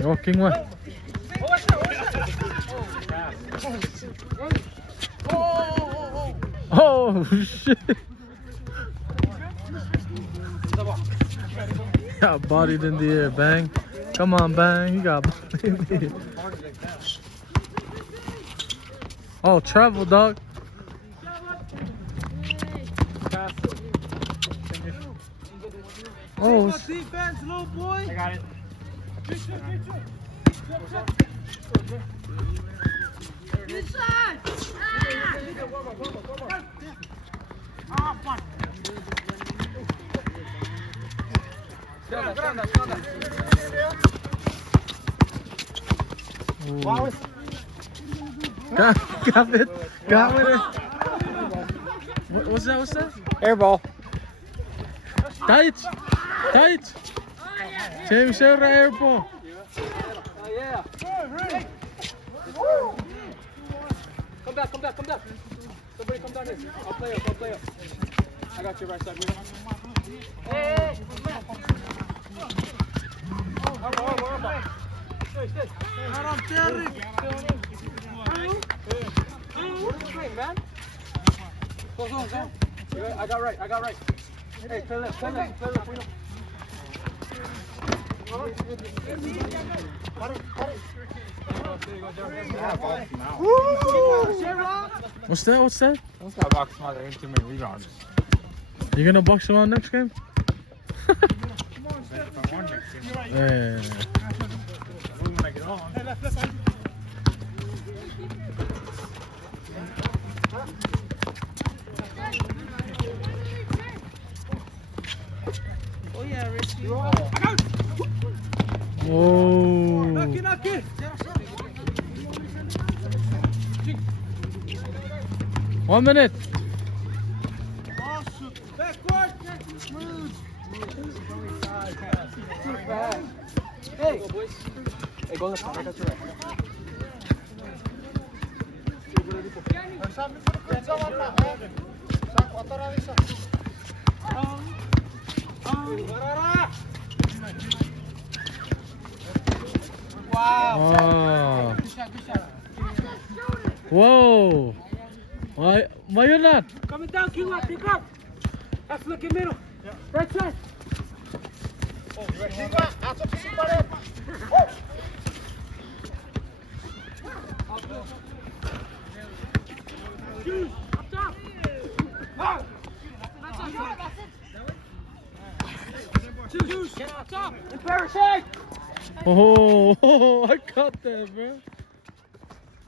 Walking one. Oh shit! Got bodied in the air, Bang. Come on, Bang. You got bodied in the air. Oh, travel, dog. Oh, defense, little boy. I got it. Good shot. oh. Got it. Got with it. What's that? What's that? Airball. Tight. Tight. James, show the airball. Yeah. Come back. Somebody come down here. I'll play up. I got you right side. Hey. Stay. Where's the swing, man? Go. I got right. Hey, play left. What's that? Let's not box him out. There ain't too many rebounds. You gonna box him out next game? Yeah. Oh yeah, Richie. Oh. Knock it. 1 minute. Backward. Hey, boys. Hey, go left. I got you right. Wow. Oh. Good shot. Whoa. Why you're not? Coming down, King, pick up. That's looking middle. Right side. Up top. Juice. Up top. And parachute. Oh, I caught that, bro.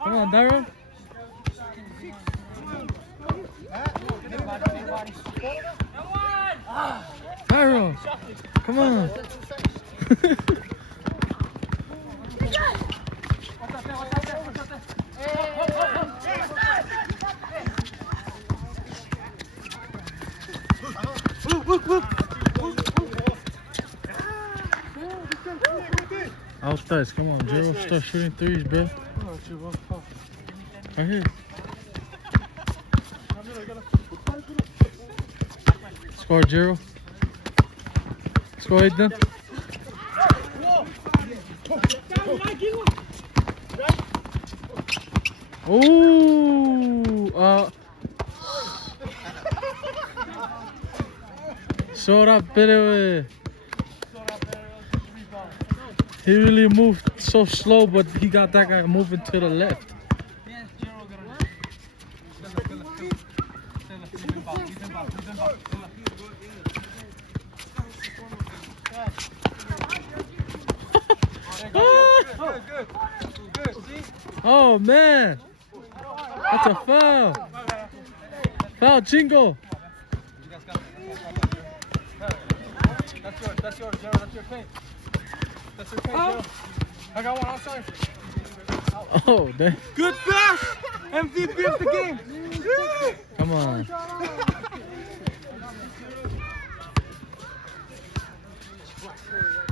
Come on, Darren. Darren, come on. Outside, come on, Jero. Start shooting threes, bro. Right here. Score, Jero. Score, Aiden. Ooh, Sora Perewe. He really moved so slow, but he got that guy moving to the left. Oh man, that's a foul. Foul, Jingo. That's yours, Joe. That's your paint. Joe. I got one outside. Oh, damn. Good pass! MVP of the game. Come on.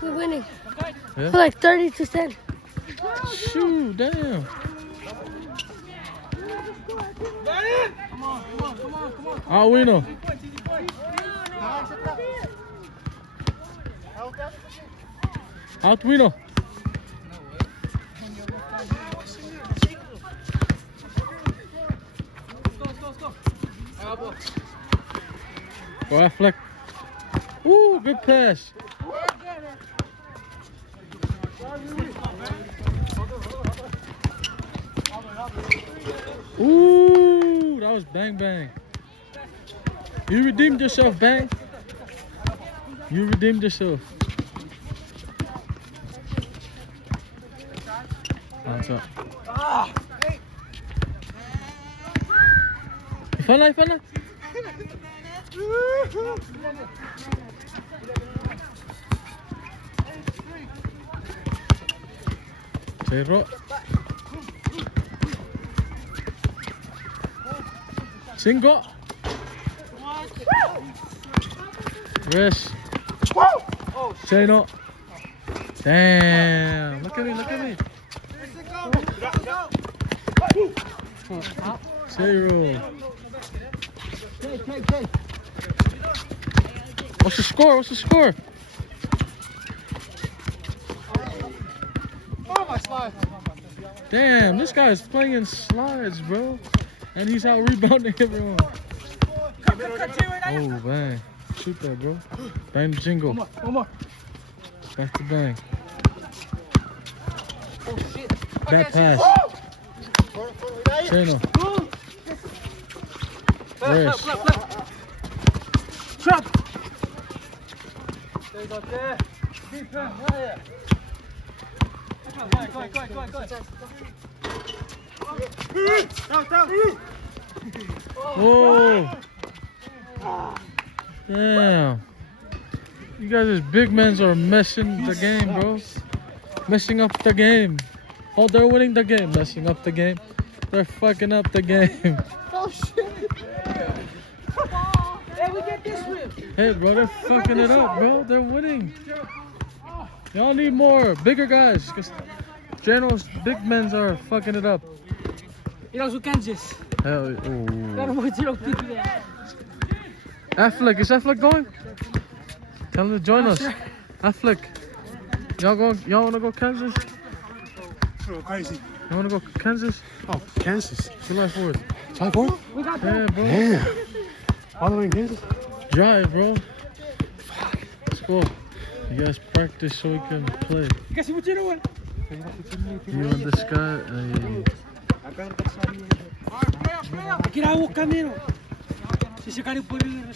We're winning. Yeah? We're like 30%. Shoot, damn. Come on. Ah, we know. Arduino. Go Affleck. Ooh, good pass. Ooh, that was bang bang. You redeemed yourself, bang. You redeemed yourself. Hands up. Ifana, Ifana. Zero. Single. Rest. Say no. Damn. Look at me, look at me. Zero. What's the score? What's the score? Oh, my slide. Damn, this guy is playing slides, bro. And he's out rebounding everyone. Oh, bang. Shoot that, bro. Bang the jingle. One more. Back to bang. Oh, shit. Back pass. Channel. Rest. Trap. There you go, there. Defense, right here. Go ahead. Down. Oh. Damn. You guys as big men are messing the game, bro. Messing up the game. Oh, they're winning the game. Messing up the game. They're fucking up the game. Oh, shit. Hey, we get this one. Hey, bro, they're fucking it up, bro. They're winning. Y'all need more bigger guys. Because General's big men are fucking it up. Ilang Chuukese. Hell, Pero oh. mo silog dito yan. Affleck, is Affleck going? Tell him to join us. Affleck. Y'all wanna go Kansas? Crazy. You wanna go Kansas? Oh, Kansas. July 4th. July 4th? We got Yeah, bro. Damn. All the way in Kansas? Drive, bro. Let's go. You guys practice so we can play. Kasi mo tinuwan. You and this guy. Kinawag kami, no? Sisikari po rin